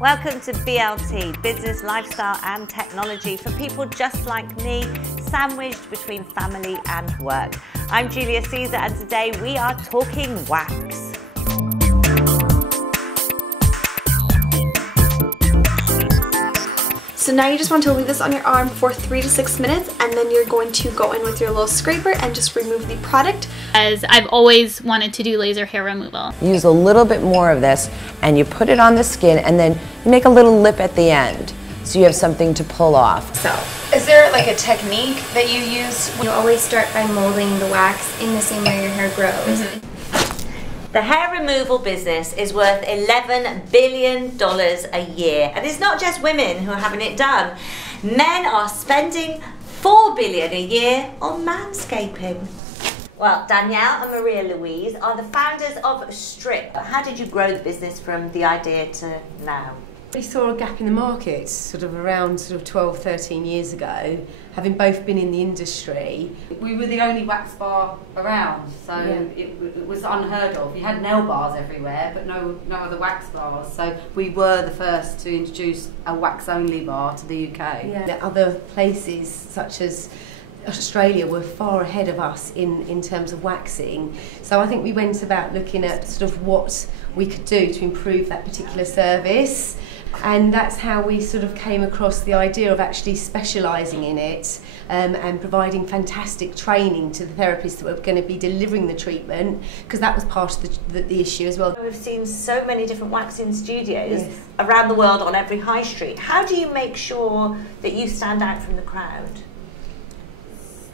Welcome to BLT, Business, Lifestyle and Technology for people just like me, sandwiched between family and work. I'm Julia Caesar and today we are talking wax. So now you just want to leave this on your arm for 3 to 6 minutes, and then you're going to go in with your little scraper and just remove the product. As I've always wanted to do laser hair removal. Use a little bit more of this and you put it on the skin and then you make a little lip at the end so you have something to pull off. So, is there like a technique that you use? You always start by molding the wax in the same way your hair grows. The hair removal business is worth $11 billion a year, and it's not just women who are having it done. Men are spending $4 billion a year on manscaping. Well, Danielle and Maria Louise are the founders of Strip. How did you grow the business from the idea to now? We saw a gap in the market sort of around 12, 13 years ago, having both been in the industry. We were the only wax bar around, so it was unheard of. You had nail bars everywhere, but no other wax bars. So we were the first to introduce a wax-only bar to the UK. Yeah. Other places such as Australia were far ahead of us in terms of waxing. So I think we went about looking at sort of what we could do to improve that particular service. And that's how we sort of came across the idea of actually specialising in it and providing fantastic training to the therapists that were going to be delivering the treatment, because that was part of the issue as well. We've seen so many different waxing studios around the world on every high street. How do you make sure that you stand out from the crowd?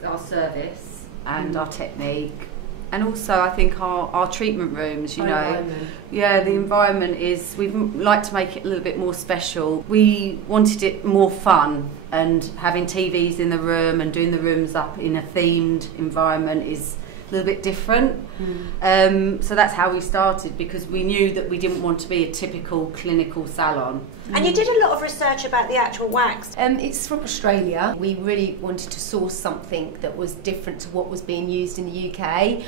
Our service and our technique, and also I think our treatment rooms, you know. Yeah, the environment is, we'd like to make it a little bit more special. We wanted it more fun, and having TVs in the room and doing the rooms up in a themed environment is a little bit different. So that's how we started, because we knew that we didn't want to be a typical clinical salon. And you did a lot of research about the actual wax. It's from Australia. We really wanted to source something that was different to what was being used in the UK.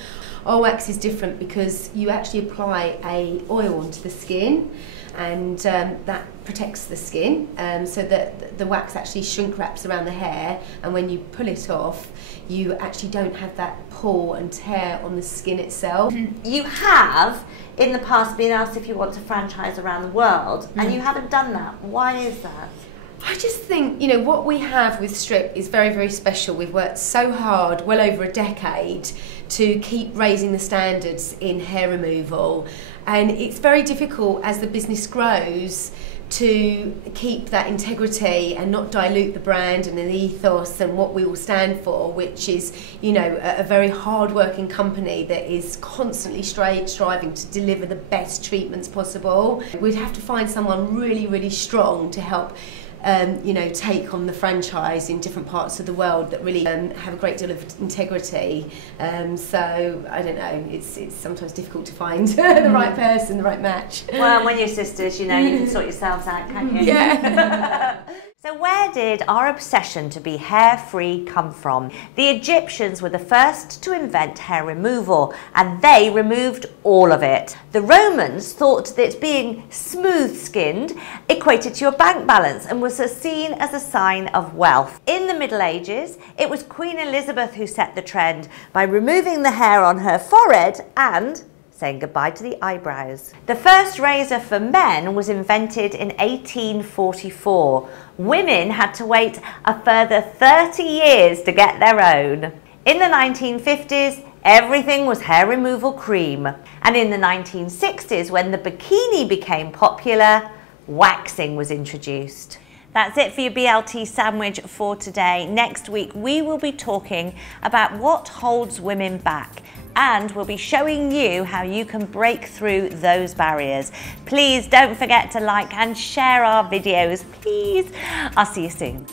Our wax is different because you actually apply a oil onto the skin, and that protects the skin, so that the wax actually shrink wraps around the hair, and when you pull it off you actually don't have that pull and tear on the skin itself. You have in the past been asked if you want to franchise around the world, and you haven't done that. Why is that? I just think, you know, what we have with Strip is very, very special. We've worked so hard, well over a decade, to keep raising the standards in hair removal, and it's very difficult as the business grows to keep that integrity and not dilute the brand and the ethos and what we all stand for, which is, you know, a very hard-working company that is constantly striving to deliver the best treatments possible. We'd have to find someone really, really strong to help you know, take on the franchise in different parts of the world that really have a great deal of integrity. So I don't know, it's sometimes difficult to find the right person, the right match. Well, when you're sisters, you know, you can sort yourselves out, can't you? Yeah. So where did our obsession to be hair-free come from? The Egyptians were the first to invent hair removal, and they removed all of it. The Romans thought that being smooth-skinned equated to your bank balance and was seen as a sign of wealth. In the Middle Ages, it was Queen Elizabeth who set the trend by removing the hair on her forehead and saying goodbye to the eyebrows. The first razor for men was invented in 1844. Women had to wait a further 30 years to get their own. In the 1950s, everything was hair removal cream. And in the 1960s, when the bikini became popular, waxing was introduced. That's it for your BLT sandwich for today. Next week, we will be talking about what holds women back, and we'll be showing you how you can break through those barriers. Please don't forget to like and share our videos, please. I'll see you soon.